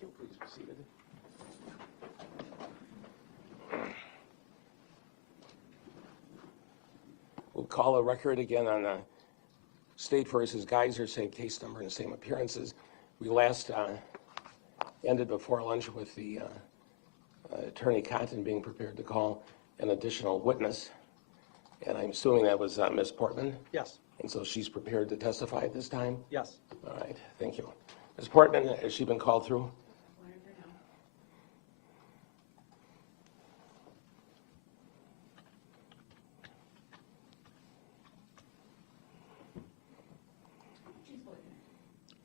you. Please be seated. We'll call a record again on State versus Geyser, same case number and same appearances. We last ended before lunch with the Attorney Cotton being prepared to call an additional witness. And I'm assuming that was Ms. Portman? Yes. And so she's prepared to testify at this time? Yes. All right, thank you. Ms. Portman, has she been called through?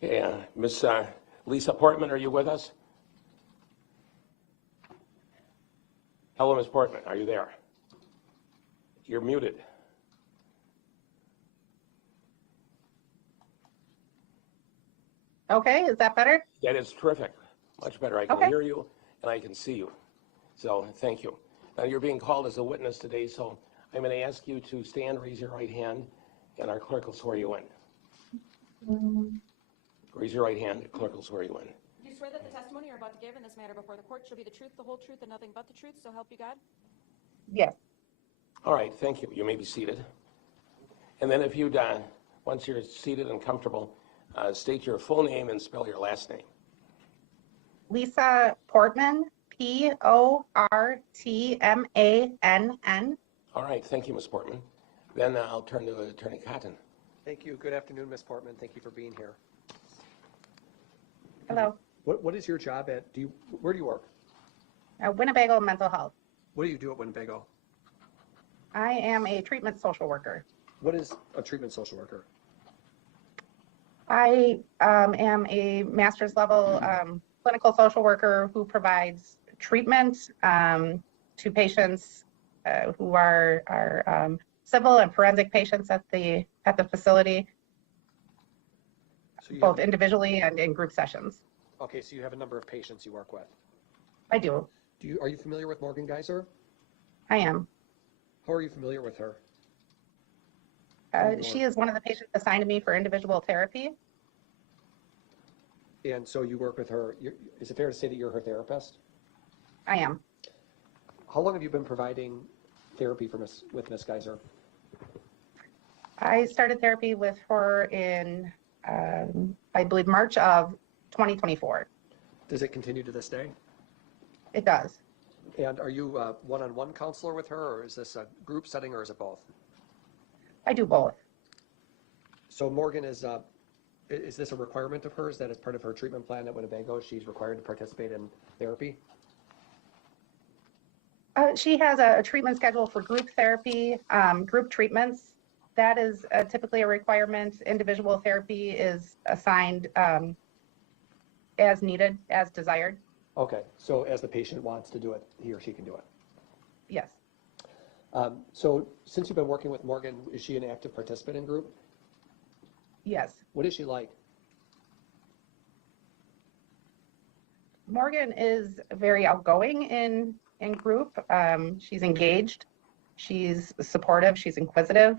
Yeah, Miss Lisa Portman, are you with us? Hello, Ms. Portman, are you there? You're muted. Okay, is that better? That is terrific. Much better. I can hear you and I can see you. So thank you. Now you're being called as a witness today, so I'm going to ask you to stand, raise your right hand, and our clerk will swear you in. Raise your right hand, the clerk will swear you in. Do you swear that the testimony you're about to give in this matter before the court shall be the truth, the whole truth, and nothing but the truth, so help you God? Yes. All right, thank you. You may be seated. And then if you'd, once you're seated and comfortable, state your full name and spell your last name. Lisa Portman, Portmann. All right, thank you, Ms. Portman. Then I'll turn to Attorney Cotton. Thank you. Good afternoon, Ms. Portman. Thank you for being here. Hello. What is your job at? Where do you work? Winnebago Mental Health. What do you do at Winnebago? I am a treatment social worker. What is a treatment social worker? I am a master's level clinical social worker who provides treatment to patients who are civil and forensic patients at the facility, So both individually and in group sessions. Okay, so you have a number of patients you work with. I do. Are you familiar with Morgan Geyser? I am. How are you familiar with her? She is one of the patients assigned to me for individual therapy. And so you work with her. Is it fair to say that you're her therapist? I am. How long have you been providing therapy with Ms. Geyser? I started therapy with her in, I believe, March of 2024. Does it continue to this day? It does. And are you a one-on-one counselor with her, or is this a group setting, or is it both? I do both. So Morgan is this a requirement of hers that as part of her treatment plan at Winnebago, she's required to participate in therapy? She has a treatment schedule for group therapy, group treatments. That is typically a requirement. Individual therapy is assigned as needed, as desired. Okay, so as the patient wants to do it, he or she can do it. Yes. So since you've been working with Morgan, is she an active participant in group? Yes. What is she like? Morgan is very outgoing in group. She's engaged. She's supportive. She's inquisitive.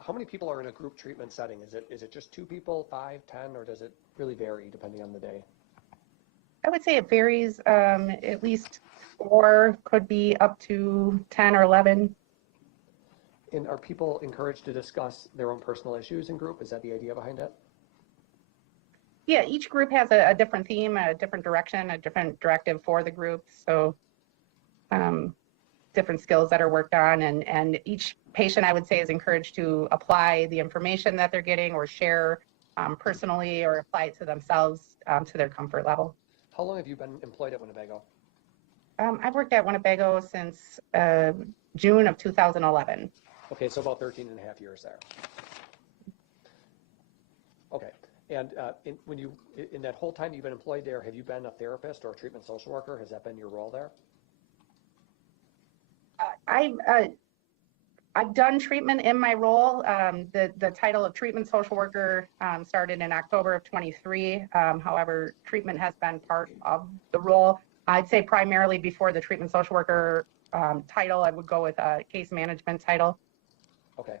How many people are in a group treatment setting? Is it just 2 people, 5, 10, or does it really vary depending on the day? I would say it varies. At least 4, could be up to 10 or 11. And are people encouraged to discuss their own personal issues in group? Is that the idea behind it? Yeah, each group has a different theme, a different direction, a different directive for the group. So different skills that are worked on, and each patient, I would say, is encouraged to apply the information that they're getting or share personally or apply it to themselves to their comfort level. How long have you been employed at Winnebago? I've worked at Winnebago since June of 2011. Okay, so about 13 and a half years there. Okay, and in that whole time you've been employed there, have you been a therapist or a treatment social worker? Has that been your role there? I've done treatment in my role. The title of treatment social worker started in October of 23. However, treatment has been part of the role. I'd say primarily before the treatment social worker title, I would go with a case management title. Okay.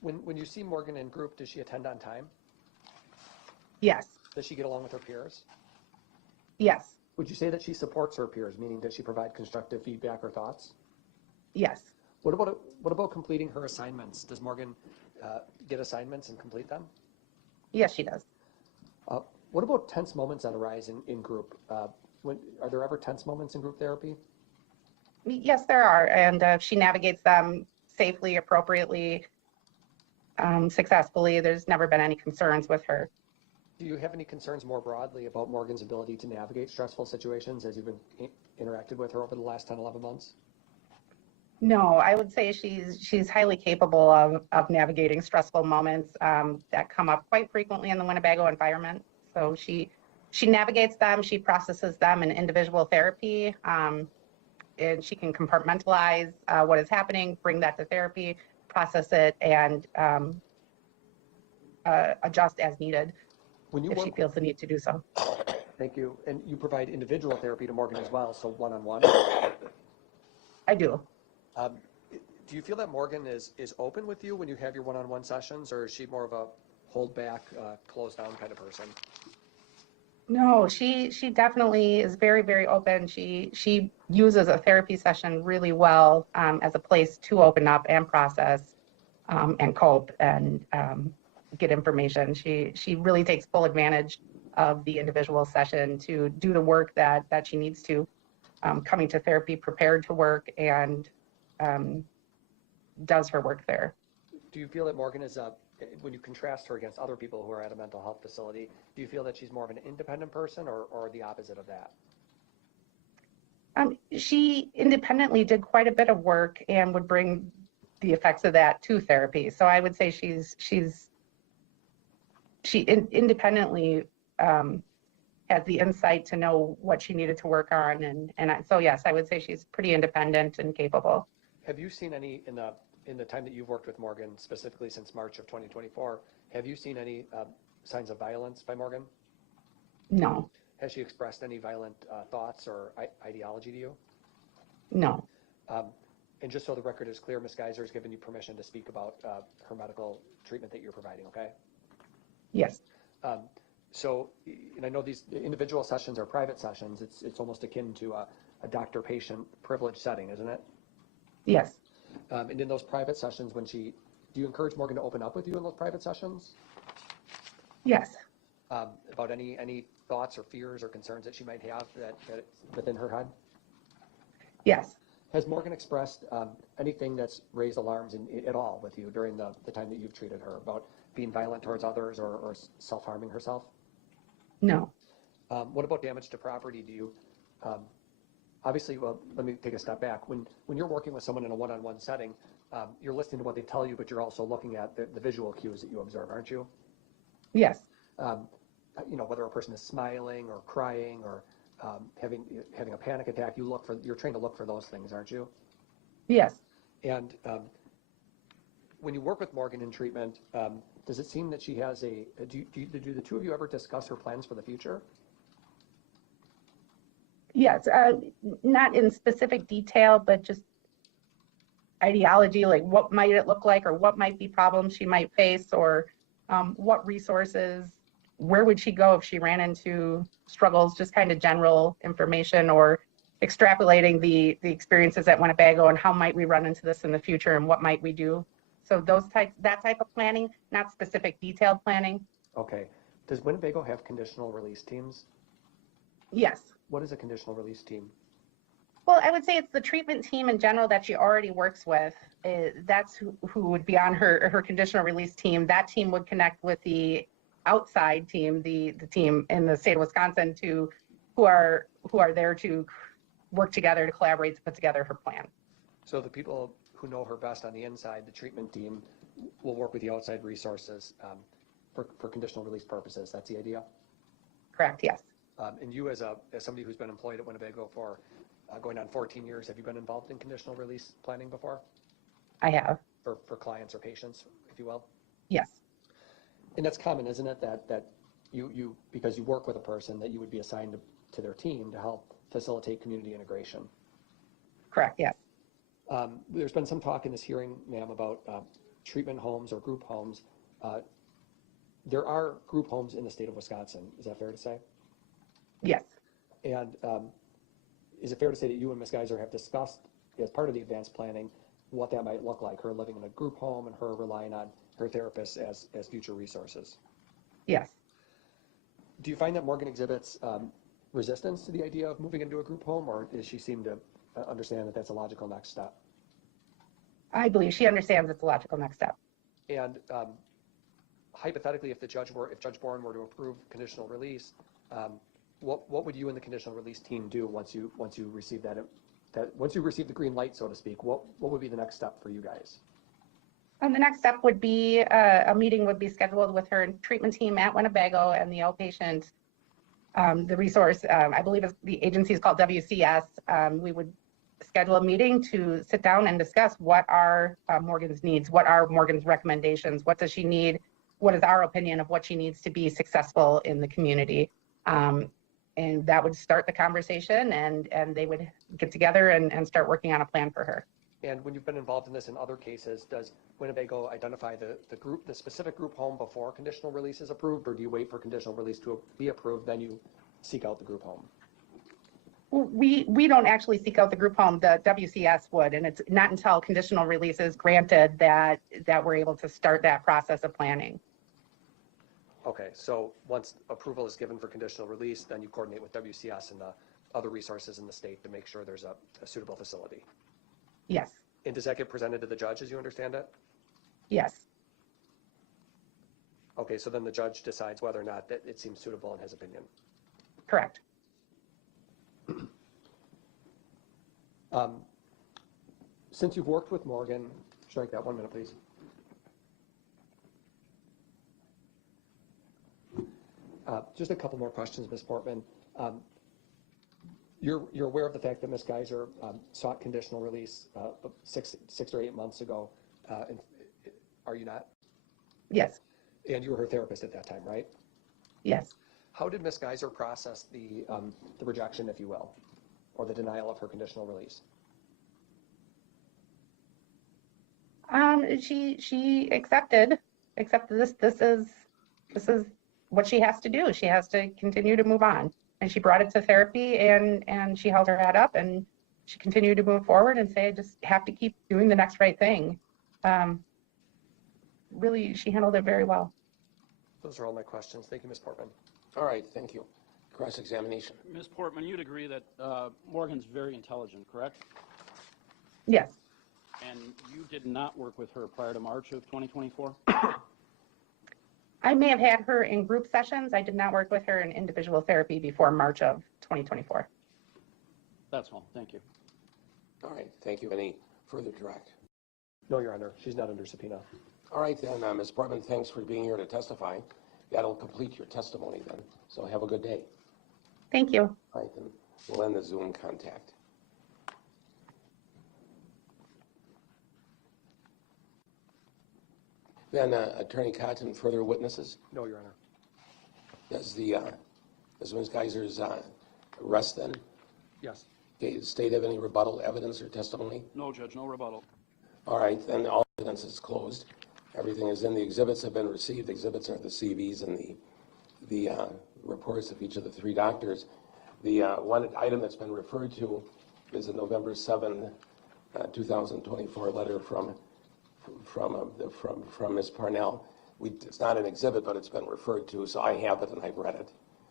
When you see Morgan in group, does she attend on time? Yes. Does she get along with her peers? Yes, Would you say that she supports her peers, meaning does she provide constructive feedback or thoughts? yes, What about completing her assignments? Does Morgan get assignments and complete them? yes, she does. What about tense moments that arise in group? Are there ever tense moments in group therapy? Yes, there are, and she navigates them safely, appropriately, successfully. There's never been any concerns with her. Do you have any concerns more broadly about Morgan's ability to navigate stressful situations as you've been interacted with her over the last 10, 11 months? No, I would say she's highly capable of navigating stressful moments that come up quite frequently in the Winnebago environment. So she navigates them, she processes them in individual therapy, and she can compartmentalize what is happening, bring that to therapy, process it, and adjust as needed When you if she work, feels the need to do so. thank you, and you provide individual therapy to Morgan as well, so one-on-one. I do. Do you feel that Morgan is open with you when you have your one-on-one sessions, or is she more of a hold back, closed down kind of person? No, she definitely is very, very open. She uses a therapy session really well as a place to open up and process and cope and get information. She really takes full advantage of the individual session to do the work that she needs to, coming to therapy prepared to work and does her work there. Do you feel that Morgan is when you contrast her against other people who are at a mental health facility, do you feel that she's more of an independent person or the opposite of that? She independently did quite a bit of work and would bring the effects of that to therapy. So I would say she independently has the insight to know what she needed to work on, so yes, I would say she's pretty independent and capable. Have you seen any in the time that you've worked with Morgan, specifically since March of 2024, have you seen any signs of violence by Morgan? No, Has she expressed any violent thoughts or ideology to you? no, And just so the record is clear, Ms. Geyser has given you permission to speak about her medical treatment that you're providing, okay? yes, So, and I know these individual sessions are private sessions. It's almost akin to a doctor-patient privilege setting, isn't it? yes, And in those private sessions, do you encourage Morgan to open up with you in those private sessions? yes, About any thoughts or fears or concerns that she might have that within her head? yes. Has Morgan expressed anything that's raised alarms at all with you during the time that you've treated her about being violent towards others or self-harming herself? No, What about damage to property? Do you, obviously, well, let me take a step back. When you're working with someone in a one-on-one setting, you're listening to what they tell you, but you're also looking at the visual cues that you observe, aren't you? yes, Whether a person is smiling or crying or having a panic attack, you're trained to look for those things, aren't you? yes. And when you work with Morgan in treatment, does it seem that she has do the two of you ever discuss her plans for the future? Yes, not in specific detail, but just ideology, like what might it look like or what might be problems she might face or what resources, where would she go if she ran into struggles, just kind of general information or extrapolating the experiences at Winnebago and how might we run into this in the future and what might we do. So that type of planning, not specific detailed planning. Okay. Does Winnebago have conditional release teams? Yes. What is a conditional release team? Well, I would say it's the treatment team in general that she already works with. That's who would be on her conditional release team. That team would connect with the outside team, the team in the state of Wisconsin, who are there to work together to collaborate to put together her plan. So the people who know her best on the inside, the treatment team, will work with the outside resources for conditional release purposes. That's the idea? Correct, yes. And you, as somebody who's been employed at Winnebago for going on 14 years, have you been involved in conditional release planning before? I have. For clients or patients, if you will? Yes. And that's common, isn't it? That you because you work with a person, that you would be assigned to their team to help facilitate community integration. Correct, yes. There's been some talk in this hearing, ma'am, about treatment homes or group homes There are group homes in the state of Wisconsin. Is that fair to say? Yes. And is it fair to say that you and Ms. Geyser have discussed, as part of the advanced planning, what that might look like, her living in a group home and her relying on her therapists as future resources? Yes. Do you find that Morgan exhibits resistance to the idea of moving into a group home, or does she seem to understand that that's a logical next step? I believe she understands it's a logical next step. And hypothetically, if Judge Bourne were to approve conditional release, what would you and the conditional release team do once you receive once you receive the green light, so to speak? What would be the next step for you guys? And the next step would be a meeting would be scheduled with her treatment team at Winnebago and the outpatient, the resource, I believe the agency is called WCS. We would schedule a meeting to sit down and discuss what are Morgan's needs, what are Morgan's recommendations, what does she need, what is our opinion of what she needs to be successful in the community. And that would start the conversation, and they would get together and start working on a plan for her. And when you've been involved in this in other cases, does Winnebago identify the specific group home before conditional release is approved, or do you wait for conditional release to be approved, then you seek out the group home? We don't actually seek out the group home. The WCS would, and it's not until conditional release is granted that we're able to start that process of planning. Okay, so once approval is given for conditional release, then you coordinate with WCS and the other resources in the state to make sure there's a suitable facility. Yes. And does that get presented to the judge, as you understand it? Yes. Okay, so then the judge decides whether or not that it seems suitable in his opinion. Correct. Since you've worked with Morgan, strike that 1 minute, please. Just a couple more questions, Ms. Portman. You're aware of the fact that Ms. Geyser sought conditional release 6 or 8 months ago. Are you not? Yes. And you were her therapist at that time, right? Yes. How did Ms. Geyser process the rejection, if you will, or the denial of her conditional release? She accepted this. This is what she has to do. She has to continue to move on. And she brought it to therapy, and she held her head up, and she continued to move forward and say, I just have to keep doing the next right thing. Really, she handled it very well. Those are all my questions. Thank you, Ms. Portman. All right, thank you. Cross-examination. Ms. Portman, you'd agree that Morgan's very intelligent, correct? Yes. And you did not work with her prior to March of 2024? I may have had her in group sessions. I did not work with her in individual therapy before March of 2024. That's all. Thank you. All right, thank you. Any further direct? No, Your Honor. She's not under subpoena. All right, then, Ms. Portman, thanks for being here to testify. That'll complete your testimony then, so have a good day. Thank you. All right, then, we'll end the Zoom contact. Then, Attorney Cotton, further witnesses? No, Your Honor. Does Ms. Geyser's arrest then? Yes. Okay, does the state have any rebuttal evidence or testimony? No, Judge, no rebuttal. All right, then all evidence is closed. Everything is in. The exhibits have been received. Exhibits are the CVs and the reports of each of the 3 doctors. The one item that's been referred to is a November 7, 2024 letter from Ms. Parnell. It's not an exhibit, but it's been referred to, so I have it and I've read it.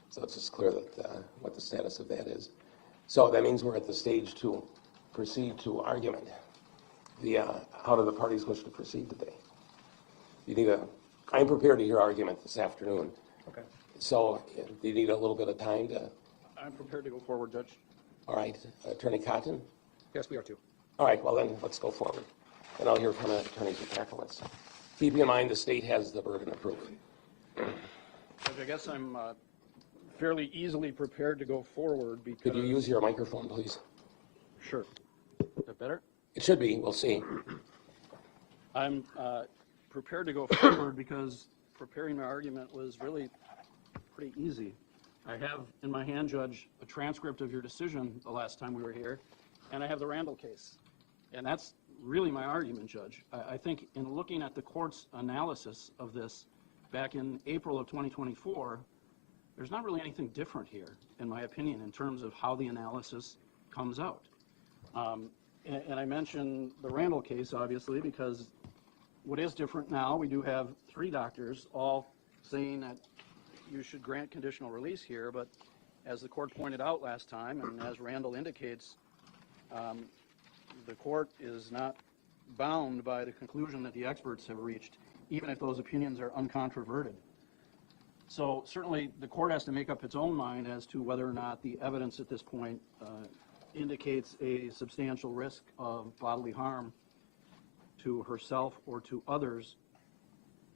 So it's just clear that what the status of that is. So that means we're at the stage to proceed to argument. How do the parties wish to proceed today? I'm prepared to hear argument this afternoon. Okay. So do you need a little bit of time to? I'm prepared to go forward, Judge. All right, Attorney Cotton? Yes, we are too. All right, well then, let's go forward. And I'll hear from the attorneys who tackle this. Keeping in mind the state has the burden of proof. Judge, I guess I'm fairly easily prepared to go forward because... Could you use your microphone, please? Sure. Is that better? It should be, we'll see. I'm prepared to go forward because preparing my argument was really pretty easy. I have in my hand, Judge, a transcript of your decision the last time we were here, and I have the Randall case. And that's really my argument, Judge. I think in looking at the court's analysis of this, back in April of 2024, there's not really anything different here, in my opinion, in terms of how the analysis comes out. And I mentioned the Randall case, obviously, because what is different now, we do have 3 doctors all saying that you should grant conditional release here, but as the court pointed out last time, and as Randall indicates, the court is not bound by the conclusion that the experts have reached, even if those opinions are uncontroverted. So certainly the court has to make up its own mind as to whether or not the evidence at this point indicates a substantial risk of bodily harm to herself or to others.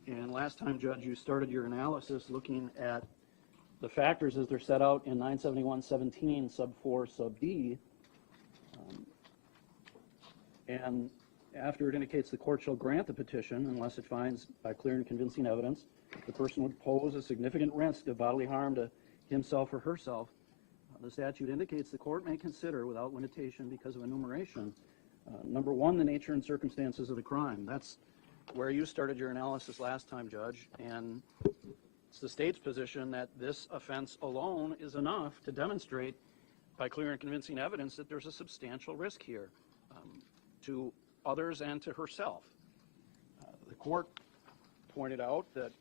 And last time, Judge, you started your analysis looking at the factors as they're set out in 971.17 sub 4 sub D. And after it indicates the court shall grant the petition unless it finds by clear and convincing evidence the person would pose a significant risk of bodily harm to himself or herself, the statute indicates the court may consider without limitation because of enumeration, number 1, the nature and circumstances of the crime. That's where you started your analysis last time, Judge, and it's the state's position that this offense alone is enough to demonstrate by clear and convincing evidence that there's a substantial risk here to others and to herself. The court pointed out that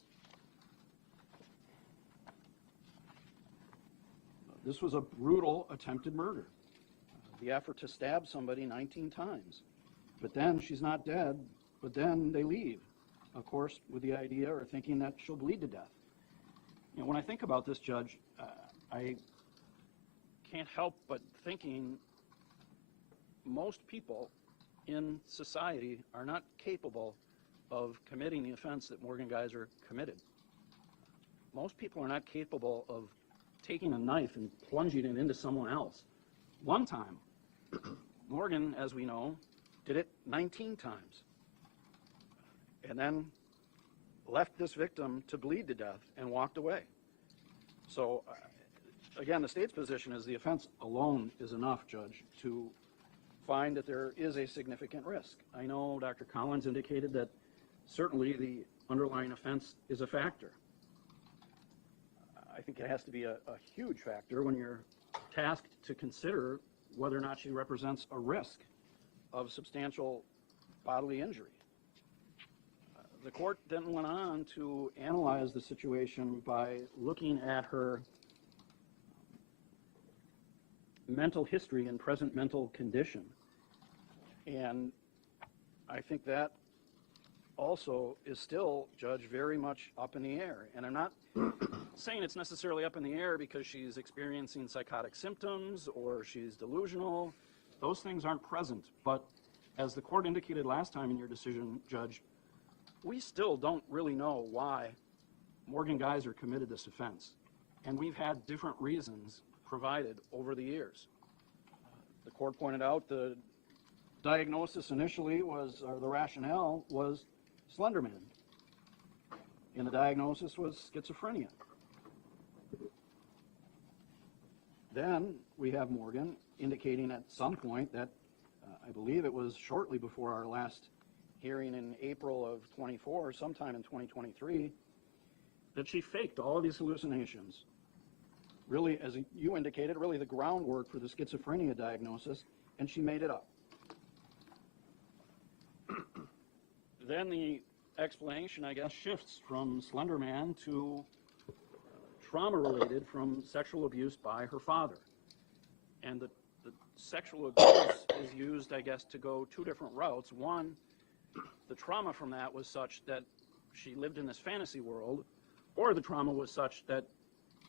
this was a brutal attempted murder. The effort to stab somebody 19 times. But then she's not dead, but then they leave, of course, with the idea or thinking that she'll bleed to death. You know, when I think about this, Judge, I can't help but thinking most people in society are not capable of committing the offense that Morgan Geyser committed. Most people are not capable of taking a knife and plunging it into someone else. One time, Morgan, as we know, did it 19 times and then left this victim to bleed to death and walked away. So, again, the state's position is the offense alone is enough, Judge, to find that there is a significant risk. I know Dr. Collins indicated that certainly the underlying offense is a factor. I think it has to be a huge factor when you're tasked to consider whether or not she represents a risk of substantial bodily injury. The court then went on to analyze the situation by looking at her mental history and present mental condition. And I think that also is still, Judge, very much up in the air. And I'm not saying it's necessarily up in the air because she's experiencing psychotic symptoms or she's delusional. Those things aren't present. But as the court indicated last time in your decision, Judge, we still don't really know why Morgan Geyser committed this offense. And we've had different reasons provided over the years. The court pointed out the diagnosis initially was, or the rationale was Slender Man. And the diagnosis was schizophrenia. Then we have Morgan indicating at some point that, I believe it was shortly before our last hearing in April of 24, sometime in 2023, that she faked all of these hallucinations. Really, as you indicated, really the groundwork for the schizophrenia diagnosis, and she made it up. Then the explanation, I guess, shifts from Slender Man to trauma-related from sexual abuse by her father. And the sexual abuse is used, I guess, to go 2 different routes. One, the trauma from that was such that she lived in this fantasy world, or the trauma was such that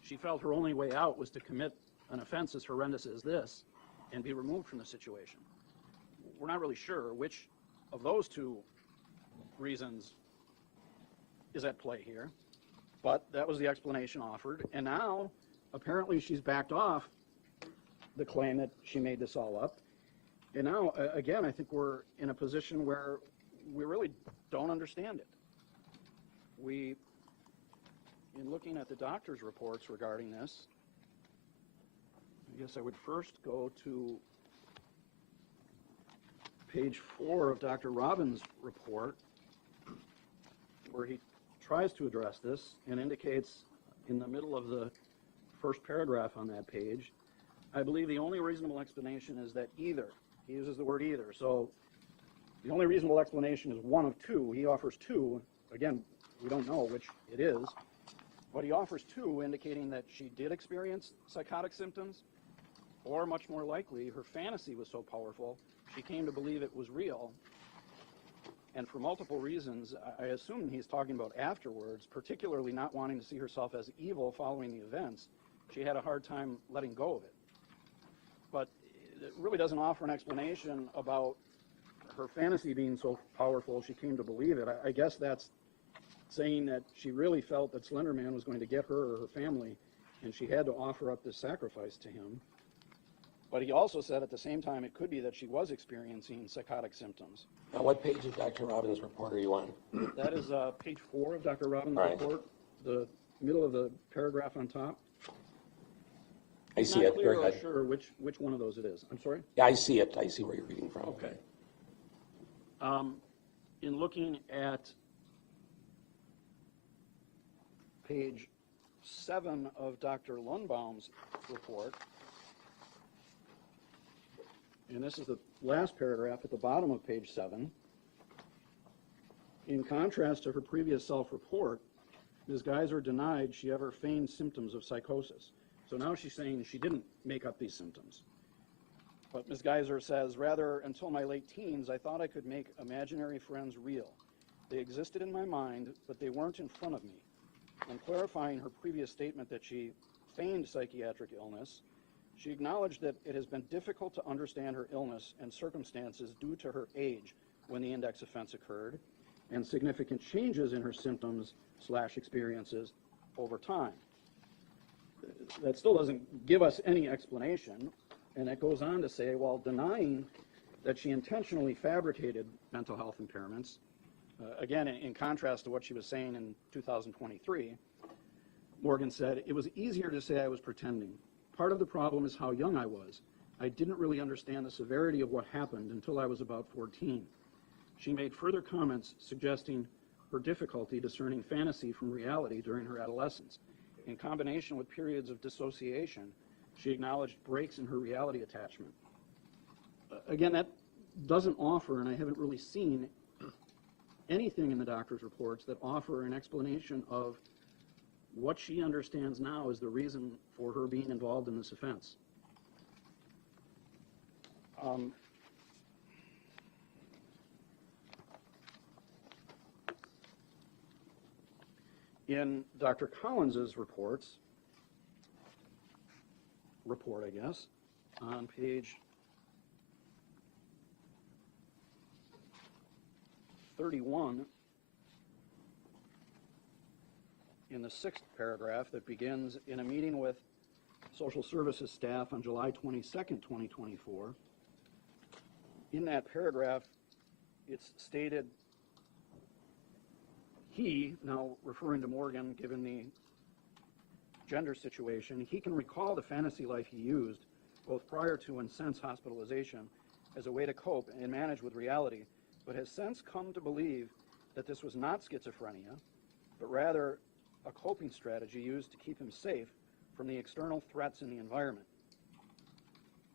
she felt her only way out was to commit an offense as horrendous as this and be removed from the situation. We're not really sure which of those 2 reasons is at play here, but that was the explanation offered. And now, apparently, she's backed off the claim that she made this all up. And now, again, I think we're in a position where we really don't understand it. We, in looking at the doctor's reports regarding this, I guess I would first go to page 4 of Dr. Robbins' report, where he tries to address this and indicates in the middle of the first paragraph on that page, I believe the only reasonable explanation is that either, he uses the word either, so the only reasonable explanation is one of two. He offers two. Again, we don't know which it is, but he offers two, indicating that she did experience psychotic symptoms, or much more likely, her fantasy was so powerful, she came to believe it was real. And for multiple reasons, I assume he's talking about afterwards, particularly not wanting to see herself as evil following the events, she had a hard time letting go of it. But it really doesn't offer an explanation about her fantasy being so powerful she came to believe it. I guess that's saying that she really felt that Slender Man was going to get her or her family, and she had to offer up this sacrifice to him. But he also said at the same time it could be that she was experiencing psychotic symptoms. Now, what page of Dr. Robbins' report are you on? That is page 4 of Dr. Robbins' Right. report, the middle of the paragraph on top. I see it. Very I'm not good. clear or sure which one of those it is. I'm sorry? Yeah, I see it. I see where you're reading from. Okay. In looking at page 7 of Dr. Lundbaum's report, and this is the last paragraph at the bottom of page 7, in contrast to her previous self-report, Ms. Geyser denied she ever feigned symptoms of psychosis. So now she's saying she didn't make up these symptoms. But Ms. Geyser says, rather, until my late teens, I thought I could make imaginary friends real. They existed in my mind, but they weren't in front of me. And clarifying her previous statement that she feigned psychiatric illness, she acknowledged that it has been difficult to understand her illness and circumstances due to her age when the index offense occurred, and significant changes in her symptoms/experiences over time. That still doesn't give us any explanation, and it goes on to say, while denying that she intentionally fabricated mental health impairments, again, in contrast to what she was saying in 2023, Morgan said, it was easier to say I was pretending. Part of the problem is how young I was. I didn't really understand the severity of what happened until I was about 14. She made further comments suggesting her difficulty discerning fantasy from reality during her adolescence. In combination with periods of dissociation, she acknowledged breaks in her reality attachment. Again, that doesn't offer, and I haven't really seen anything in the doctor's reports that offer an explanation of what she understands now is the reason for her being involved in this offense. In Dr. Collins's report, I guess, on page 31, in the 6th paragraph that begins, in a meeting with social services staff on July 22nd, 2024, in that paragraph, it's stated, he, now referring to Morgan, given the gender situation, he can recall the fantasy life he used, both prior to and since hospitalization, as a way to cope and manage with reality, but has since come to believe that this was not schizophrenia, but rather a coping strategy used to keep him safe from the external threats in the environment.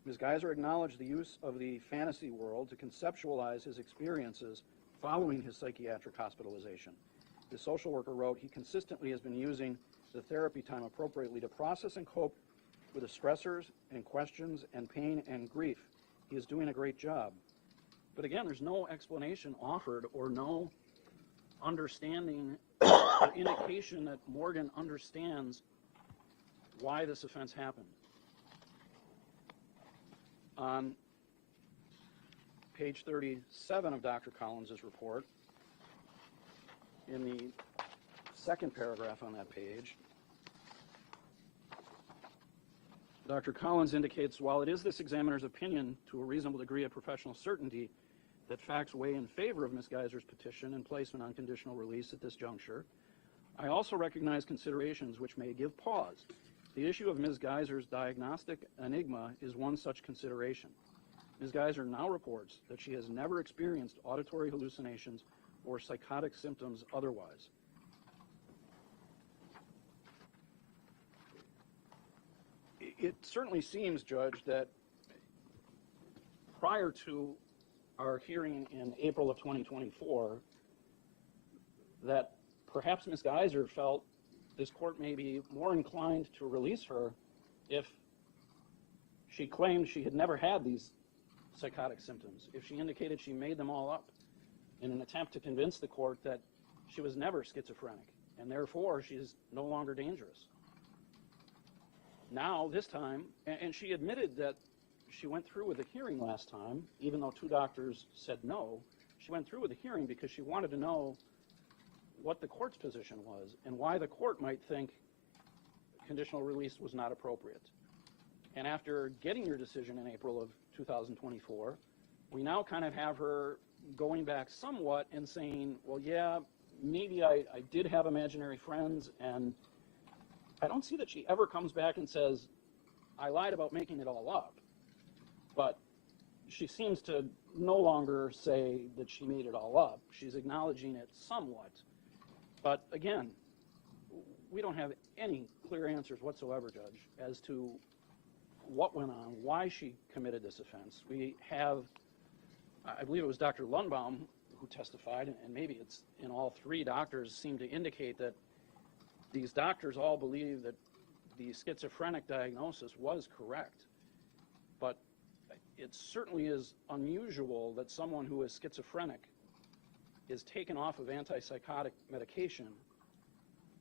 Ms. Geyser acknowledged the use of the fantasy world to conceptualize his experiences following his psychiatric hospitalization. The social worker wrote, he consistently has been using the therapy time appropriately to process and cope with the stressors and questions and pain and grief. He is doing a great job. But again, there's no explanation offered or no understanding or indication that Morgan understands why this offense happened. On page 37 of Dr. Collins's report, in the 2nd paragraph on that page, Dr. Collins indicates, while it is this examiner's opinion to a reasonable degree of professional certainty that facts weigh in favor of Ms. Geyser's petition and placement on conditional release at this juncture, I also recognize considerations which may give pause. The issue of Ms. Geyser's diagnostic enigma is one such consideration. Ms. Geyser now reports that she has never experienced auditory hallucinations or psychotic symptoms otherwise. It certainly seems, Judge, that prior to our hearing in April of 2024, that perhaps Ms. Geyser felt this court may be more inclined to release her if she claimed she had never had these psychotic symptoms, if she indicated she made them all up in an attempt to convince the court that she was never schizophrenic, and therefore she is no longer dangerous. Now, this time, and she admitted that she went through with the hearing last time, even though 2 doctors said no. She went through with the hearing because she wanted to know what the court's position was and why the court might think conditional release was not appropriate. And after getting your decision in April of 2024, we now kind of have her going back somewhat and saying, well, yeah, maybe I did have imaginary friends, and I don't see that she ever comes back and says, I lied about making it all up. But she seems to no longer say that she made it all up. She's acknowledging it somewhat. But again, we don't have any clear answers whatsoever, Judge, as to what went on, why she committed this offense. We have, I believe it was Dr. Lundbaum who testified, and maybe it's in all 3 doctors seem to indicate that these doctors all believe that the schizophrenic diagnosis was correct. But it certainly is unusual that someone who is schizophrenic is taken off of antipsychotic medication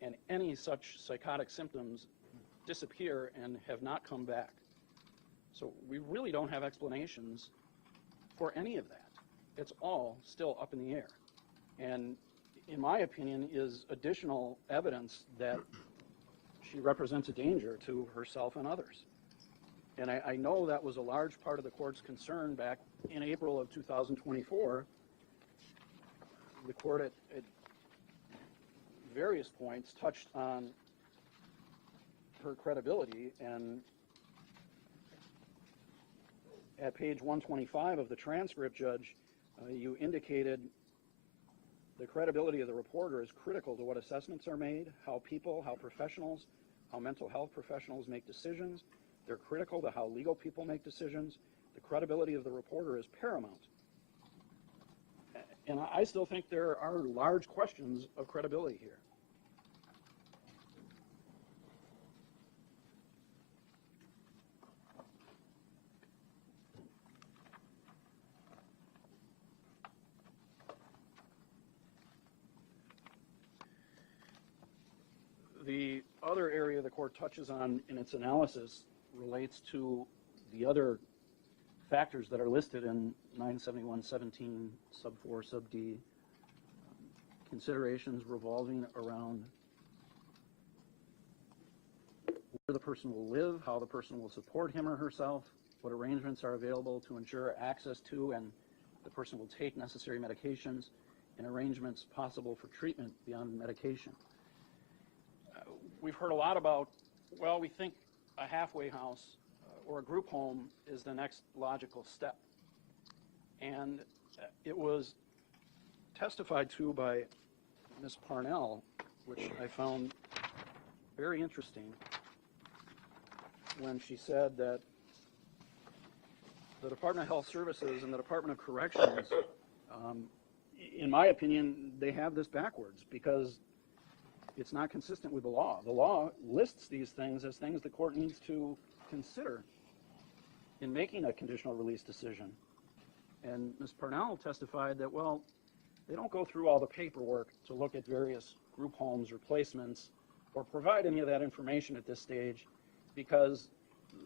and any such psychotic symptoms disappear and have not come back. So we really don't have explanations for any of that. It's all still up in the air. And in my opinion, is additional evidence that she represents a danger to herself and others. And I know that was a large part of the court's concern back in April of 2024. The court at various points touched on her credibility, and at page 125 of the transcript, Judge, you indicated the credibility of the reporter is critical to what assessments are made, how people, how professionals, how mental health professionals make decisions. They're critical to how legal people make decisions. The credibility of the reporter is paramount. And I still think there are large questions of credibility here. The other area the court touches on in its analysis relates to the other factors that are listed in 971.17 sub 4 sub D, considerations revolving around where the person will live, how the person will support him or herself, what arrangements are available to ensure access to and the person will take necessary medications, and arrangements possible for treatment beyond medication. We've heard a lot about, well, we think a halfway house or a group home is the next logical step. And it was testified to by Ms. Parnell, which I found very interesting, when she said that the Department of Health Services and the Department of Corrections, in my opinion, they have this backwards because it's not consistent with the law. The law lists these things as things the court needs to consider in making a conditional release decision. And Ms. Parnell testified that, well, they don't go through all the paperwork to look at various group homes or placements or provide any of that information at this stage because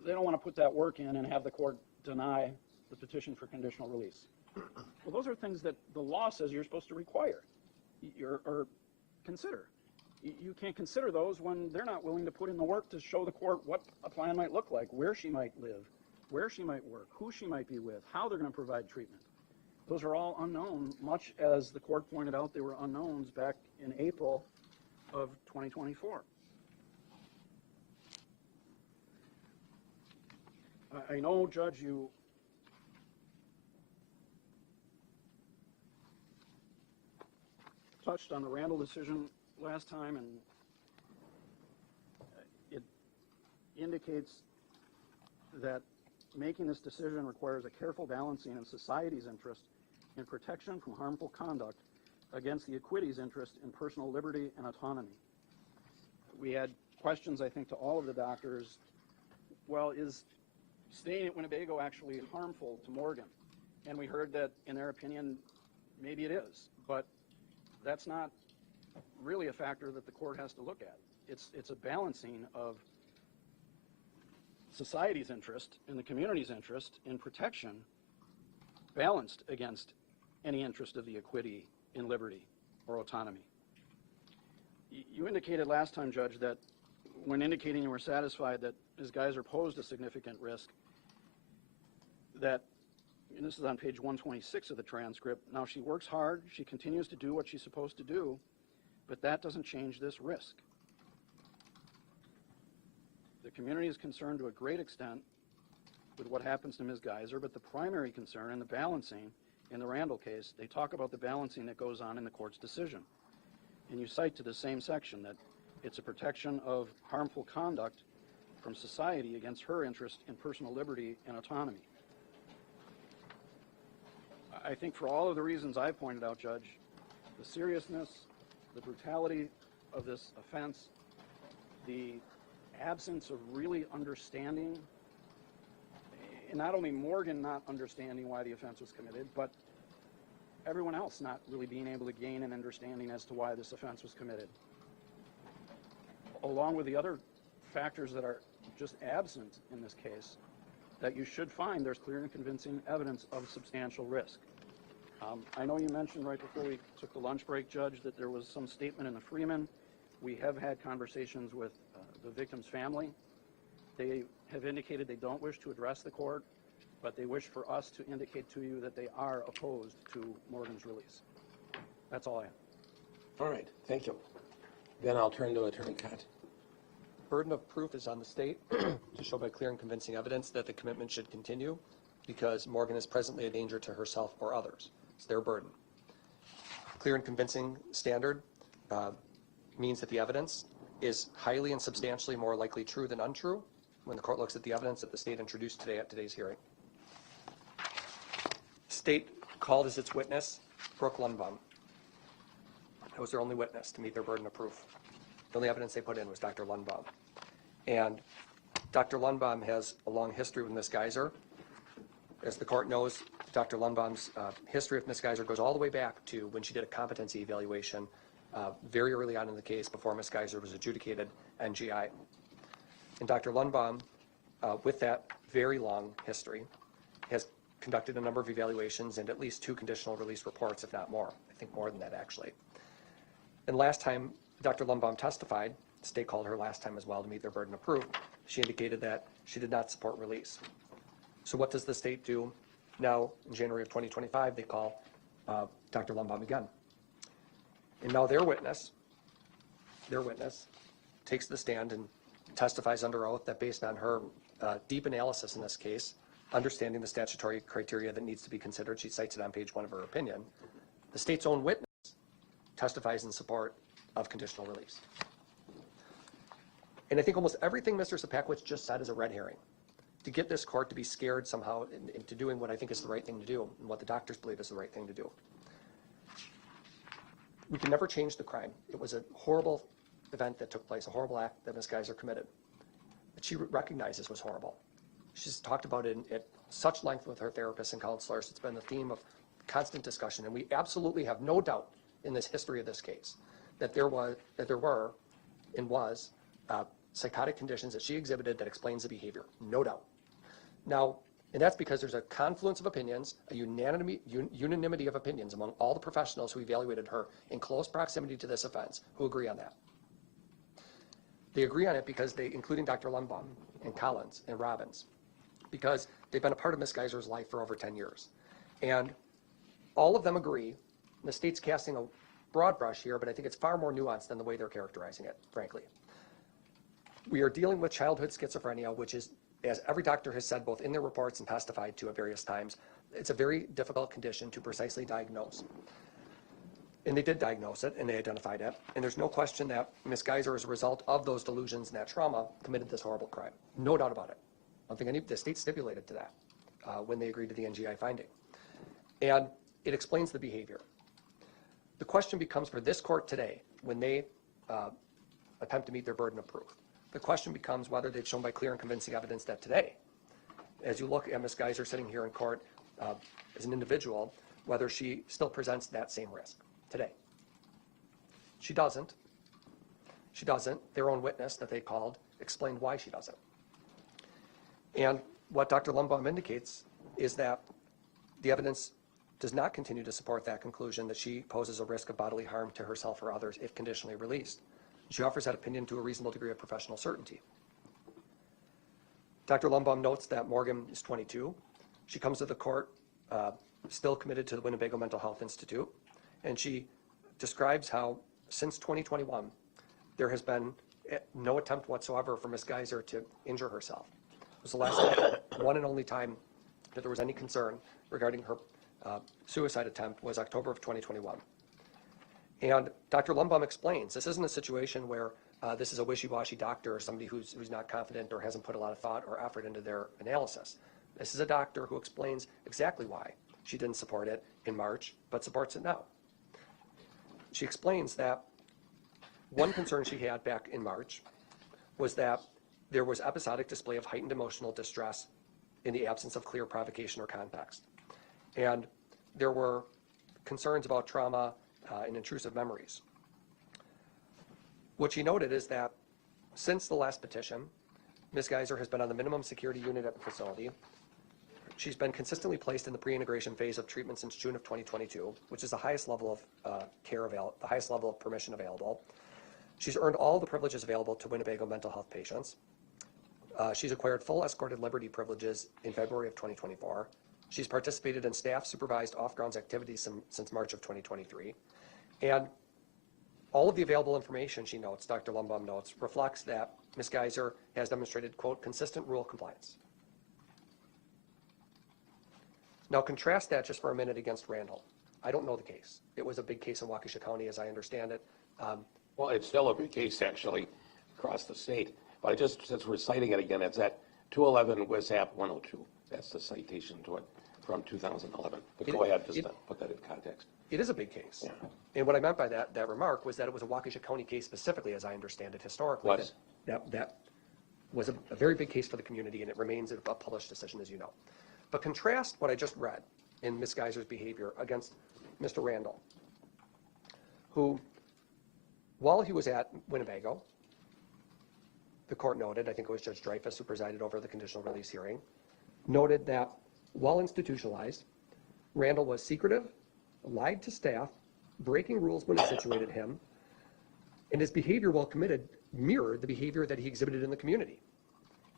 they don't want to put that work in and have the court deny the petition for conditional release. Well, those are things that the law says you're supposed to require or consider. You can't consider those when they're not willing to put in the work to show the court what a plan might look like, where she might live, where she might work, who she might be with, how they're going to provide treatment. Those are all unknown, much as the court pointed out they were unknowns back in April of 2024. I know, Judge, you touched on the Randall decision last time, and it indicates that making this decision requires a careful balancing in society's interest in protection from harmful conduct against the equity's interest in personal liberty and autonomy. We had questions, I think, to all of the doctors. Well, is staying at Winnebago actually harmful to Morgan? And we heard that, in their opinion, maybe it is, but that's not really a factor that the court has to look at. It's a balancing of society's interest and the community's interest in protection balanced against any interest of the equity in liberty or autonomy. You indicated last time, Judge, that when indicating you were satisfied that Ms. Geyser posed a significant risk, that, and this is on page 126 of the transcript, now she works hard, she continues to do what she's supposed to do, but that doesn't change this risk. The community is concerned to a great extent with what happens to Ms. Geyser, but the primary concern and the balancing in the Randall case, they talk about the balancing that goes on in the court's decision. And you cite to the same section that it's a protection of harmful conduct from society against her interest in personal liberty and autonomy. I think for all of the reasons I pointed out, Judge, the seriousness, the brutality of this offense, the absence of really understanding, and not only Morgan not understanding why the offense was committed, but everyone else not really being able to gain an understanding as to why this offense was committed. Along with the other factors that are just absent in this case, that you should find there's clear and convincing evidence of substantial risk. I know you mentioned right before we took the lunch break, Judge, that there was some statement in the Freeman. We have had conversations with the victim's family. They have indicated they don't wish to address the court, but they wish for us to indicate to you that they are opposed to Morgan's release. That's all I have. All right, thank you. Then I'll turn to Attorney Cott. Burden of proof is on the state to show by clear and convincing evidence that the commitment should continue because Morgan is presently a danger to herself or others. It's their burden. Clear and convincing standard means that the evidence is highly and substantially more likely true than untrue when the court looks at the evidence that the state introduced today at today's hearing. State called as its witness Brooke Lundbaum. That was their only witness to meet their burden of proof. The only evidence they put in was Dr. Lundbaum. And Dr. Lundbaum has a long history with Ms. Geyser. As the court knows, Dr. Lundbaum's history of Ms. Geyser goes all the way back to when she did a competency evaluation very early on in the case before Ms. Geyser was adjudicated NGI. And Dr. Lundbaum, with that very long history, has conducted a number of evaluations and at least 2 conditional release reports, if not more. I think more than that, actually. And last time Dr. Lundbaum testified, the state called her last time as well to meet their burden of proof, she indicated that she did not support release. So what does the state do now in January of 2025? They call Dr. Lundbaum again. And now their witness takes the stand and testifies under oath that based on her deep analysis in this case, understanding the statutory criteria that needs to be considered, she cites it on page 1 of her opinion, the state's own witness testifies in support of conditional release. And I think almost everything Mr. Sapakowicz just said is a red herring to get this court to be scared somehow into doing what I think is the right thing to do and what the doctors believe is the right thing to do. We can never change the crime. It was a horrible event that took place, a horrible act that Ms. Geyser committed, that she recognizes was horrible. She's talked about it at such length with her therapists and counselors. It's been the theme of constant discussion, and we absolutely have no doubt in this history of this case that there were psychotic conditions that she exhibited that explains the behavior, no doubt. Now, and that's because there's a confluence of opinions, a unanimity of opinions among all the professionals who evaluated her in close proximity to this offense who agree on that. They agree on it because they, including Dr. Lundbaum and Collins and Robbins, because they've been a part of Ms. Geyser's life for over 10 years. And all of them agree, and the state's casting a broad brush here, but I think it's far more nuanced than the way they're characterizing it, frankly. We are dealing with childhood schizophrenia, which is, as every doctor has said both in their reports and testified to at various times, it's a very difficult condition to precisely diagnose. And they did diagnose it, and they identified it. And there's no question that Ms. Geyser, as a result of those delusions and that trauma, committed this horrible crime. No doubt about it. I don't think the state stipulated to that when they agreed to the NGI finding. And it explains the behavior. The question becomes for this court today, when they attempt to meet their burden of proof, the question becomes whether they've shown by clear and convincing evidence that today, as you look at Ms. Geyser sitting here in court as an individual, whether she still presents that same risk today. She doesn't. She doesn't. Their own witness that they called explained why she doesn't. And what Dr. Lumbaum indicates is that the evidence does not continue to support that conclusion that she poses a risk of bodily harm to herself or others if conditionally released. She offers that opinion to a reasonable degree of professional certainty. Dr. Lumbaum notes that Morgan is 22. She comes to the court still committed to the Winnebago Mental Health Institute, and she describes how since 2021, there has been no attempt whatsoever for Ms. Geyser to injure herself. It was the last time, one and only time that there was any concern regarding her suicide attempt was October of 2021. And Dr. Lumbaum explains this isn't a situation where this is a wishy-washy doctor or somebody who's not confident or hasn't put a lot of thought or effort into their analysis. This is a doctor who explains exactly why she didn't support it in March, but supports it now. She explains that one concern she had back in March was that there was episodic display of heightened emotional distress in the absence of clear provocation or context. And there were concerns about trauma and intrusive memories. What she noted is that since the last petition, Ms. Geyser has been on the minimum security unit at the facility. She's been consistently placed in the pre-integration phase of treatment since June of 2022, which is the highest level of the highest level of permission available. She's earned all the privileges available to Winnebago mental health patients. She's acquired full escorted liberty privileges in February of 2024. She's participated in staff-supervised off-grounds activities since March of 2023. And all of the available information, she notes, Dr. Lumbaum notes, reflects that Ms. Geyser has demonstrated, quote, consistent rule compliance. Now contrast that just for a minute against Randall. I don't know the case. It was a big case in Waukesha County, as I understand it. Well, it's still a big case, actually, across the state. But since we're citing it again, it's at 211 WSAP 102. That's the citation to it from 2011. But go ahead, just to put that in context. It is a big case. Yeah. And what I meant by that remark was that it was a Waukesha County case specifically, as I understand it, historically. Was. That was a very big case for the community, and it remains a published decision, as you know. But contrast what I just read in Ms. Geyser's behavior against Mr. Randall, who, while he was at Winnebago, the court noted, I think it was Judge Dreyfus who presided over the conditional release hearing, noted that while institutionalized, Randall was secretive, lied to staff, breaking rules when it situated him, and his behavior while committed mirrored the behavior that he exhibited in the community.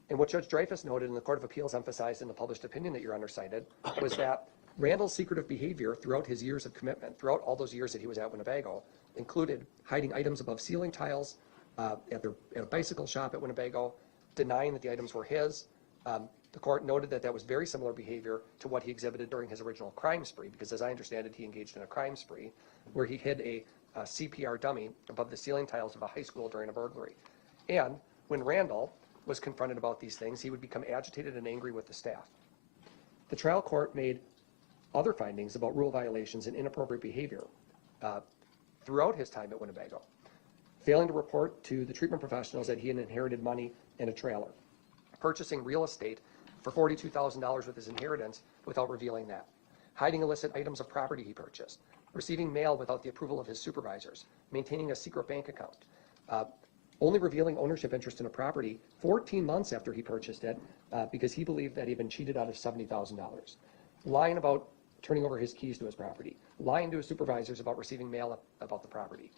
And what Judge Dreyfus noted and the Court of Appeals emphasized in the published opinion that Your Honor cited was that Randall's secretive behavior throughout his years of commitment, throughout all those years that he was at Winnebago, included hiding items above ceiling tiles at a bicycle shop at Winnebago, denying that the items were his. The court noted that that was very similar behavior to what he exhibited during his original crime spree, because as I understand it, he engaged in a crime spree where he hid a CPR dummy above the ceiling tiles of a high school during a burglary. And when Randall was confronted about these things, he would become agitated and angry with the staff. The trial court made other findings about rule violations and inappropriate behavior throughout his time at Winnebago, failing to report to the treatment professionals that he had inherited money in a trailer, purchasing real estate for $42,000 with his inheritance without revealing that, hiding illicit items of property he purchased, receiving mail without the approval of his supervisors, maintaining a secret bank account, only revealing ownership interest in a property 14 months after he purchased it because he believed that he'd been cheated out of $70,000, lying about turning over his keys to his property, lying to his supervisors about receiving mail about the property,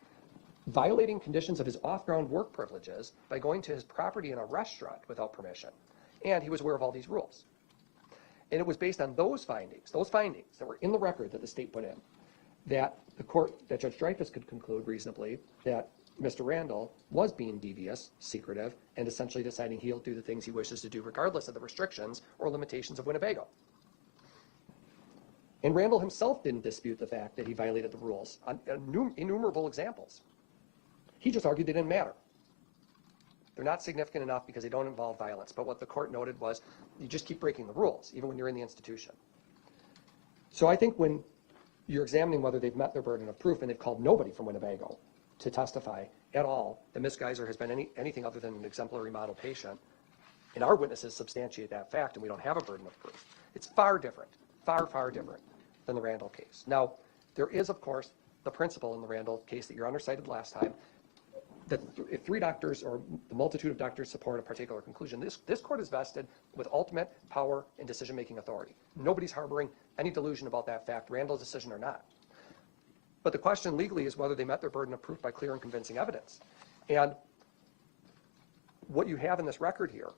violating conditions of his off-ground work privileges by going to his property in a restaurant without permission. And he was aware of all these rules. And it was based on those findings that were in the record that the state put in, that the court, that Judge Dreyfus could conclude reasonably that Mr. Randall was being devious, secretive, and essentially deciding he'll do the things he wishes to do regardless of the restrictions or limitations of Winnebago. And Randall himself didn't dispute the fact that he violated the rules on innumerable examples. He just argued they didn't matter. They're not significant enough because they don't involve violence. But what the court noted was you just keep breaking the rules, even when you're in the institution. So I think when you're examining whether they've met their burden of proof and they've called nobody from Winnebago to testify at all that Ms. Geyser has been anything other than an exemplary model patient, and our witnesses substantiate that fact and we don't have a burden of proof, it's far different, far, far different than the Randall case. Now, there is, of course, the principle in the Randall case that Your Honor cited last time, that if 3 doctors or the multitude of doctors support a particular conclusion, this court is vested with ultimate power and decision-making authority. Nobody's harboring any delusion about that fact, Randall's decision or not. But the question legally is whether they met their burden of proof by clear and convincing evidence. And what you have in this record here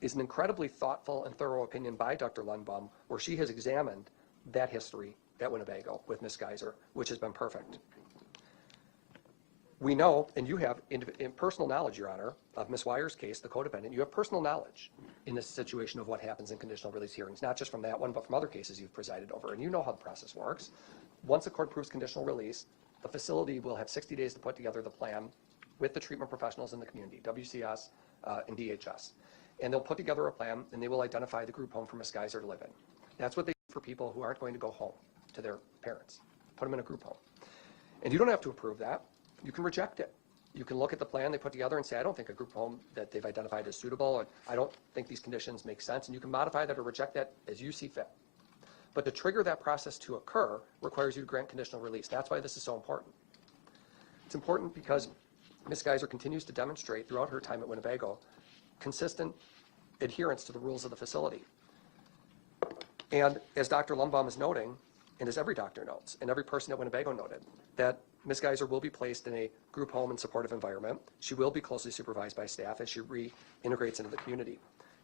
is an incredibly thoughtful and thorough opinion by Dr. Lundbaum, where she has examined that history at Winnebago with Ms. Geyser, which has been perfect. We know, and you have in personal knowledge, Your Honor, of Ms. Weier's case, the co-defendant, you have personal knowledge in this situation of what happens in conditional release hearings, not just from that one, but from other cases you've presided over, and you know how the process works. Once a court approves conditional release, the facility will have 60 days to put together the plan with the treatment professionals in the community, WCS and DHS. And they'll put together a plan, and they will identify the group home for Ms. Geyser to live in. That's what they do for people who aren't going to go home to their parents. Put them in a group home. And you don't have to approve that. You can reject it. You can look at the plan they put together and say, I don't think a group home that they've identified is suitable, and I don't think these conditions make sense, and you can modify that or reject that as you see fit. But to trigger that process to occur requires you to grant conditional release. That's why this is so important. It's important because Ms. Geyser continues to demonstrate throughout her time at Winnebago consistent adherence to the rules of the facility. And as Dr. Lundbaum is noting, and as every doctor notes, and every person at Winnebago noted, that Ms. Geyser will be placed in a group home and supportive environment. She will be closely supervised by staff as she reintegrates into the community.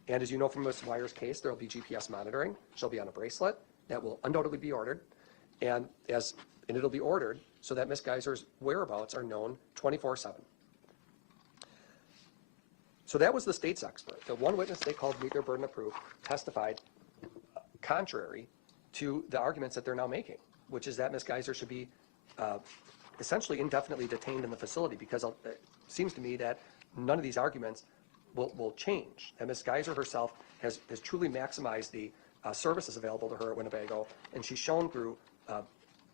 And as you know from Ms. Weier's case, there will be GPS monitoring. She'll be on a bracelet that will undoubtedly be ordered, and it'll be ordered so that Ms. Geyser's whereabouts are known 24/7. So that was the state's expert. The one witness they called meet their burden of proof testified contrary to the arguments that they're now making, which is that Ms. Geyser should be essentially indefinitely detained in the facility, because it seems to me that none of these arguments will change. And Ms. Geyser herself has truly maximized the services available to her at Winnebago, and she's shown through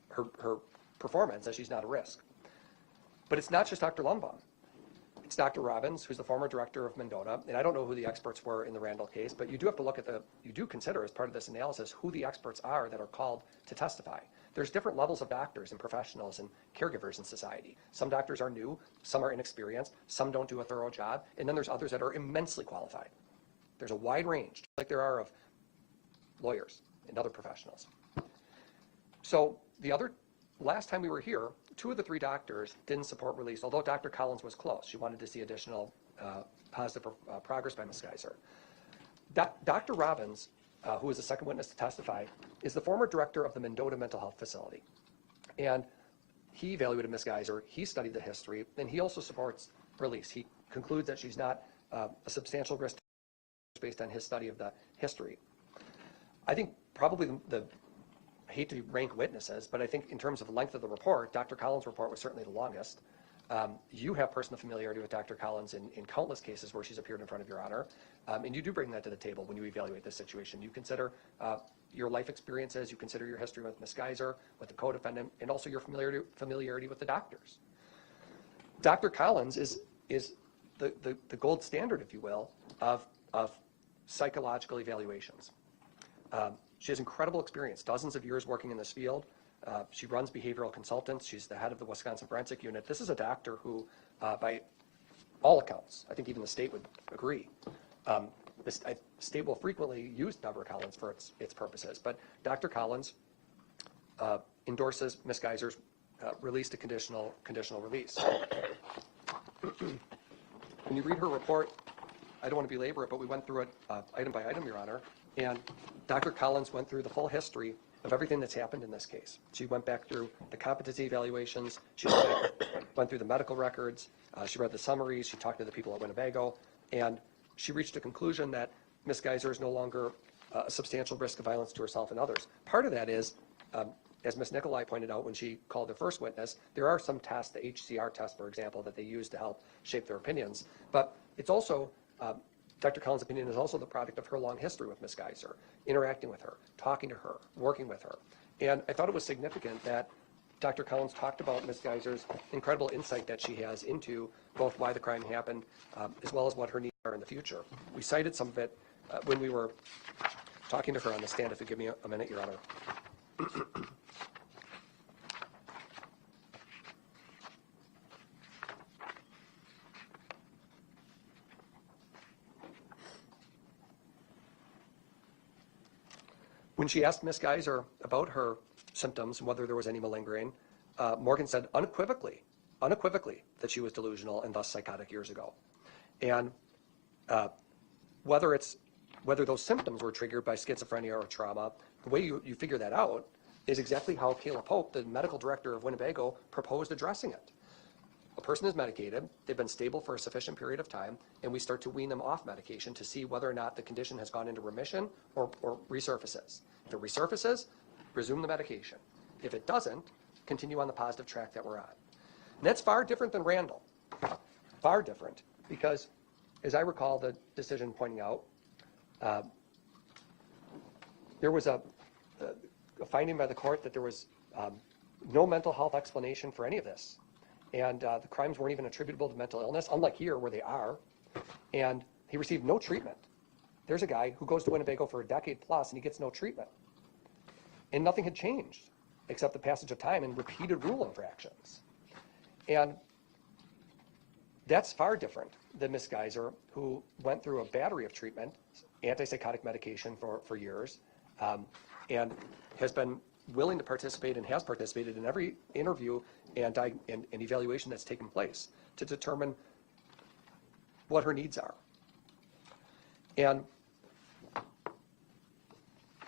her performance that she's not a risk. But it's not just Dr. Lundbaum. It's Dr. Robbins, who's the former director of Mendota, and I don't know who the experts were in the Randall case, but you do have to look at you do consider as part of this analysis who the experts are that are called to testify. There's different levels of doctors and professionals and caregivers in society. Some doctors are new, some are inexperienced, some don't do a thorough job, and then there's others that are immensely qualified. There's a wide range, just like there are of lawyers and other professionals. So last time we were here, 2 of the 3 doctors didn't support release, although Dr. Collins was close. She wanted to see additional positive progress by Ms. Geyser. Dr. Robbins, who is the second witness to testify, is the former director of the Mendota Mental Health Facility. And he evaluated Ms. Geyser, he studied the history, and he also supports release. He concludes that she's not a substantial risk based on his study of the history. I think probably I hate to rank witnesses, but I think in terms of the length of the report, Dr. Collins' report was certainly the longest. You have personal familiarity with Dr. Collins in countless cases where she's appeared in front of Your Honor, and you do bring that to the table when you evaluate this situation. You consider your life experiences, you consider your history with Ms. Geyser, with the co-defendant, and also your familiarity with the doctors. Dr. Collins is the gold standard, if you will, of psychological evaluations. She has incredible experience, dozens of years working in this field. She runs behavioral consultants. She's the head of the Wisconsin Forensic Unit. This is a doctor who, by all accounts, I think even the state would agree, the state will frequently use Dr. Collins for its purposes. But Dr. Collins endorses Ms. Geyser's release to conditional release. When you read her report, I don't want to belabor it, but we went through it item by item, Your Honor, and Dr. Collins went through the full history of everything that's happened in this case. She went back through the competency evaluations, she went through the medical records, she read the summaries, she talked to the people at Winnebago, and she reached a conclusion that Ms. Geyser is no longer a substantial risk of violence to herself and others. Part of that is, as Ms. Nicolai pointed out when she called the first witness, there are some tests, the HCR test, for example, that they use to help shape their opinions. But It's also, Dr. Collins' opinion is also the product of her long history with Ms. Geyser, interacting with her, talking to her, working with her. And I thought it was significant that Dr. Collins talked about Ms. Geyser's incredible insight that she has into both why the crime happened, as well as what her needs are in the future. We cited some of it when we were talking to her on the stand. If you give me a minute, Your Honor. When she asked Ms. Geyser about her symptoms and whether there was any malingering, Morgan said unequivocally that she was delusional and thus psychotic years ago. And whether those symptoms were triggered by schizophrenia or trauma, the way you figure that out is exactly how Kayla Pope, the medical director of Winnebago, proposed addressing it. A person is medicated, they've been stable for a sufficient period of time, and we start to wean them off medication to see whether or not the condition has gone into remission or resurfaces. If it resurfaces, resume the medication. If it doesn't, continue on the positive track that we're on. And that's far different than Randall. Far different, because as I recall the decision pointing out, there was a finding by the court that there was no mental health explanation for any of this. And the crimes weren't even attributable to mental illness, unlike here where they are. And he received no treatment. There's a guy who goes to Winnebago for a decade plus and he gets no treatment. And nothing had changed except the passage of time and repeated rule infractions. And that's far different than Ms. Geyser, who went through a battery of treatment, antipsychotic medication for years, and has been willing to participate and has participated in every interview and evaluation that's taken place to determine what her needs are. And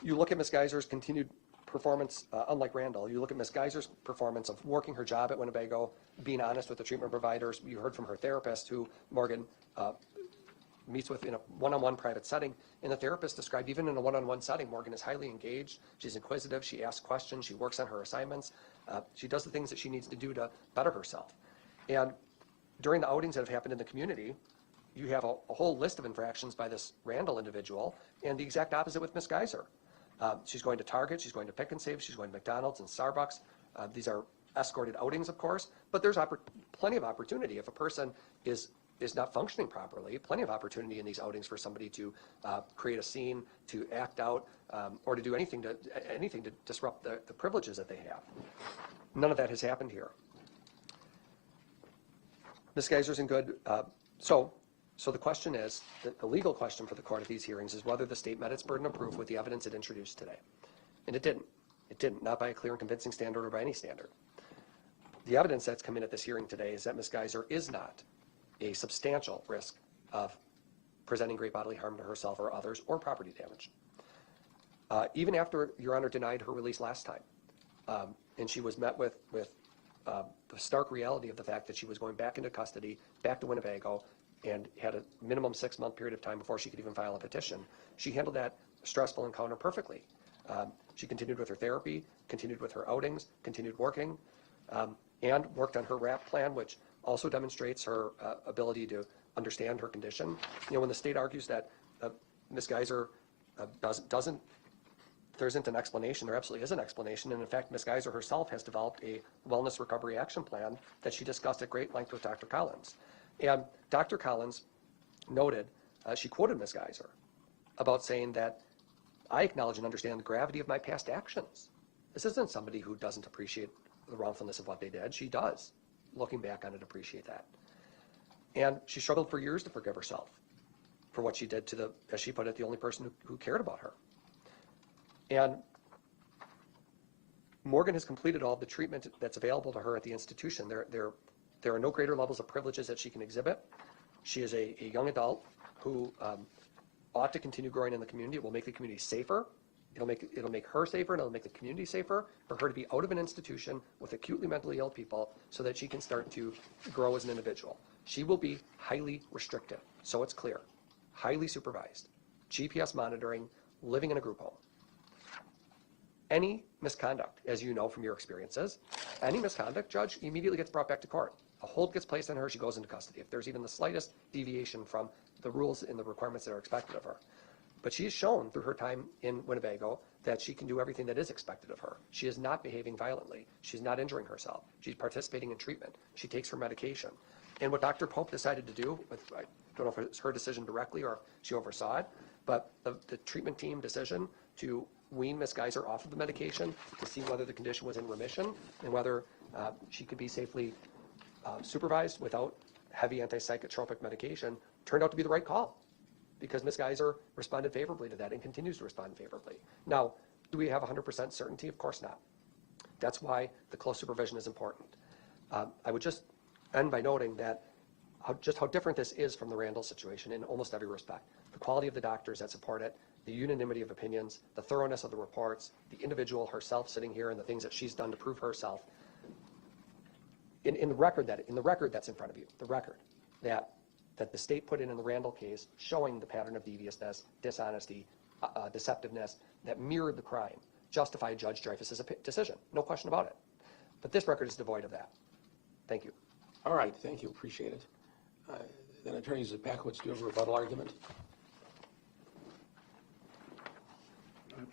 you look at Ms. Geyser's continued performance, unlike Randall, you look at Ms. Geyser's performance of working her job at Winnebago, being honest with the treatment providers. You heard from her therapist, who Morgan meets with in a one-on-one private setting, and the therapist described even in a one-on-one setting, Morgan is highly engaged, she's inquisitive, she asks questions, she works on her assignments, she does the things that she needs to do to better herself. And during the outings that have happened in the community, you have a whole list of infractions by this Randall individual, and the exact opposite with Ms. Geyser. She's going to Target, she's going to Pick and Save, she's going to McDonald's and Starbucks. These are escorted outings, of course, but there's plenty of opportunity. If a person is not functioning properly, plenty of opportunity in these outings for somebody to create a scene, to act out, or to do anything to disrupt the privileges that they have. None of that has happened here. Ms. Geyser's in good. So the question is, the legal question for the court at these hearings is whether the state met its burden of proof with the evidence it introduced today. And it didn't. It didn't, not by a clear and convincing standard or by any standard. The evidence that's come in at this hearing today is that Ms. Geyser is not a substantial risk of presenting great bodily harm to herself or others or property damage. Even after Your Honor denied her release last time, and she was met with the stark reality of the fact that she was going back into custody, back to Winnebago, and had a minimum 6-month period of time before she could even file a petition, she handled that stressful encounter perfectly. She continued with her therapy, continued with her outings, continued working, and worked on her RAP plan, which also demonstrates her ability to understand her condition. You know, when the state argues that Ms. Geyser there isn't an explanation, there absolutely is an explanation, and in fact, Ms. Geyser herself has developed a wellness recovery action plan that she discussed at great length with Dr. Collins. And Dr. Collins noted, she quoted Ms. Geyser about saying that, I acknowledge and understand the gravity of my past actions. This isn't somebody who doesn't appreciate the wrongfulness of what they did. She does, looking back on it, appreciate that. And she struggled for years to forgive herself for what she did to the, as she put it, the only person who cared about her. And Morgan has completed all the treatment that's available to her at the institution. There are no greater levels of privileges that she can exhibit. She is a young adult who ought to continue growing in the community. It will make the community safer. It'll make her safer, and it'll make the community safer for her to be out of an institution with acutely mentally ill people so that she can start to grow as an individual. She will be highly restricted, so it's clear. Highly supervised, GPS monitoring, living in a group home. Any misconduct, as you know from your experiences, any misconduct, judge, immediately gets brought back to court. a hold gets placed on her, she goes into custody. If there's even the slightest deviation from the rules and the requirements that are expected of her. But she has shown through her time in Winnebago that she can do everything that is expected of her. She is not behaving violently. She's not injuring herself. She's participating in treatment. She takes her medication. And what Dr. Pope decided to do, I don't know if it's her decision directly or if she oversaw it, but the treatment team decision to wean Ms. Geyser off of the medication to see whether the condition was in remission and whether she could be safely supervised without heavy antipsychotropic medication turned out to be the right call, because Ms. Geyser responded favorably to that and continues to respond favorably. Now, do we have 100% certainty? Of course not. That's why the close supervision is important. I would just end by noting that just how different this is from the Randall situation in almost every respect. The quality of the doctors that support it, the unanimity of opinions, the thoroughness of the reports, the individual herself sitting here and the things that she's done to prove herself. In the record that's in front of you, the record that the state put in the Randall case showing the pattern of deviousness, dishonesty, deceptiveness that mirrored the crime, justified Judge Dreyfus's decision. No question about it. But this record is devoid of that. Thank you. All right, thank you, appreciate it. Then Attorney Zepakowicz, do you have a rebuttal argument?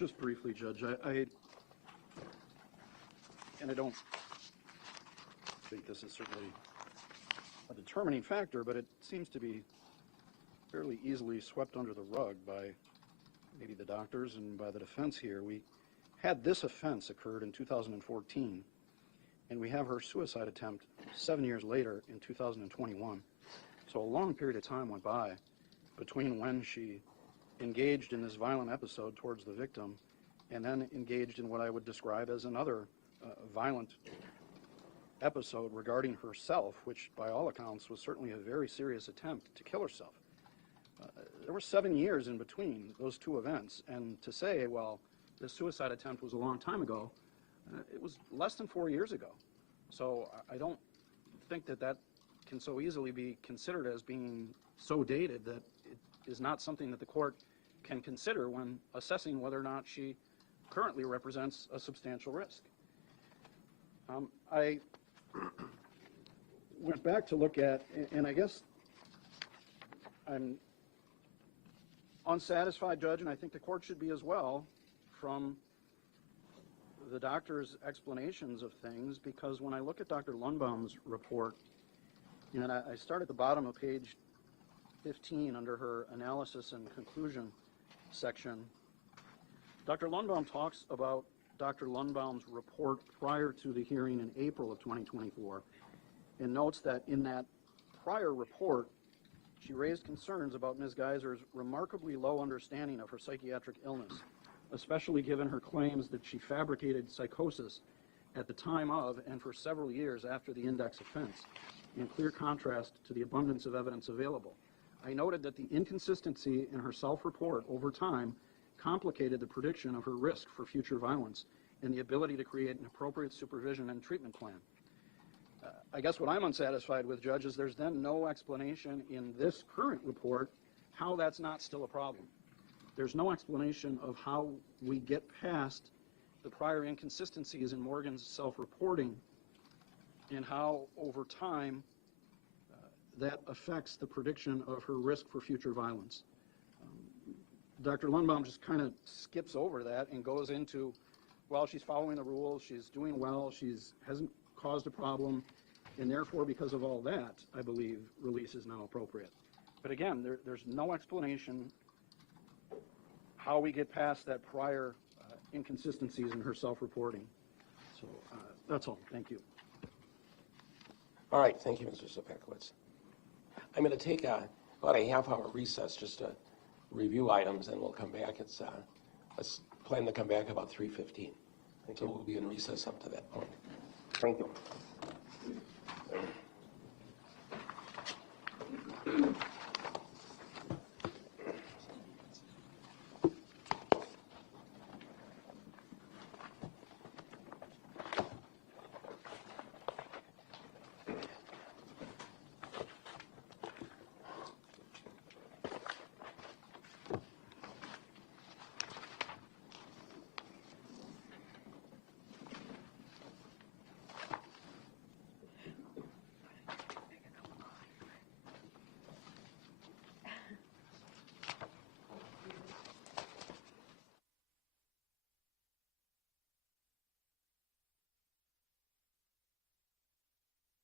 Just briefly, Judge, and I don't think this is certainly a determining factor, but it seems to be fairly easily swept under the rug by maybe the doctors and by the defense here. We had this offense occurred in 2014, and we have her suicide attempt 7 years later in 2021. So a long period of time went by between when she engaged in this violent episode towards the victim and then engaged in what I would describe as another violent episode regarding herself, which by all accounts was certainly a very serious attempt to kill herself. There were 7 years in between those two events, and to say, well, the suicide attempt was a long time ago, it was less than 4 years ago. So I don't think that that can so easily be considered as being so dated that it is not something that the court can consider when assessing whether or not she currently represents a substantial risk. I went back to look at, and I guess I'm unsatisfied, Judge, and I think the court should be as well, from the doctor's explanations of things, because when I look at Dr. Lundbaum's report, and I start at the bottom of page 15 under her analysis and conclusion section, Dr. Lundbaum talks about Dr. Lundbaum's report prior to the hearing in April of 2024 and notes that in that prior report, she raised concerns about Ms. Geyser's remarkably low understanding of her psychiatric illness, especially given her claims that she fabricated psychosis at the time of and for several years after the index offense, in clear contrast to the abundance of evidence available. I noted that the inconsistency in her self-report over time complicated the prediction of her risk for future violence and the ability to create an appropriate supervision and treatment plan. I guess what I'm unsatisfied with, Judge, is there's then no explanation in this current report how that's not still a problem. There's no explanation of how we get past the prior inconsistencies in Morgan's self-reporting and how, over time, that affects the prediction of her risk for future violence. Dr. Lundbaum just kind of skips over that and goes into, well, she's following the rules, she's doing well, hasn't caused a problem, and therefore, because of all that, I believe release is now appropriate. But again, there's no explanation how we get past that prior inconsistencies in her self-reporting. So that's all. Thank you. All right, thank you, Mr. Zepakowicz. I'm going to take about a half-hour recess just to review items, and we'll come back. Let's plan to come back about 3:15. So we'll be in recess up to that point. Thank you.